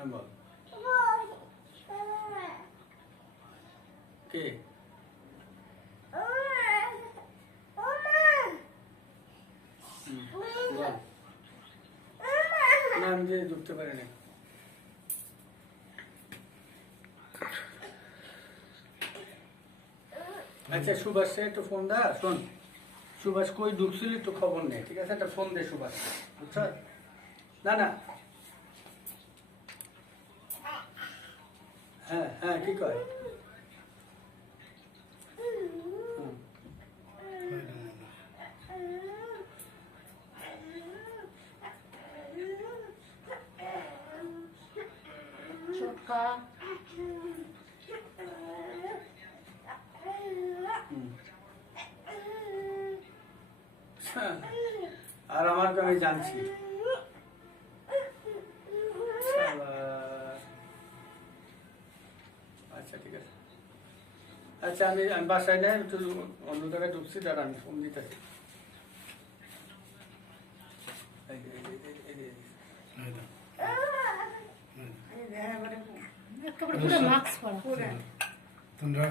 হ্যাঁ বল কে বল না আমি যে ঢুকতে পারি না আচ্ছা সুভাষে একটু ফোন দা শোন সুভাষ কই ঢুকছিলি একটু খবর নেই ঠিক আছে একটা ফোন দে সুভাষ বুঝছ না না হ্যাঁ হ্যাঁ কি কয় ছোটকা আর আমার তো আমি জানছি আচ্ছা ঠিক আছে আচ্ছা আমি বাসায় নেই একটু অন্য জায়গায় ঢুকছি দাঁড়া আমি ফোন দিতে একেবারে পুরো মাস্ক পরা তোমরা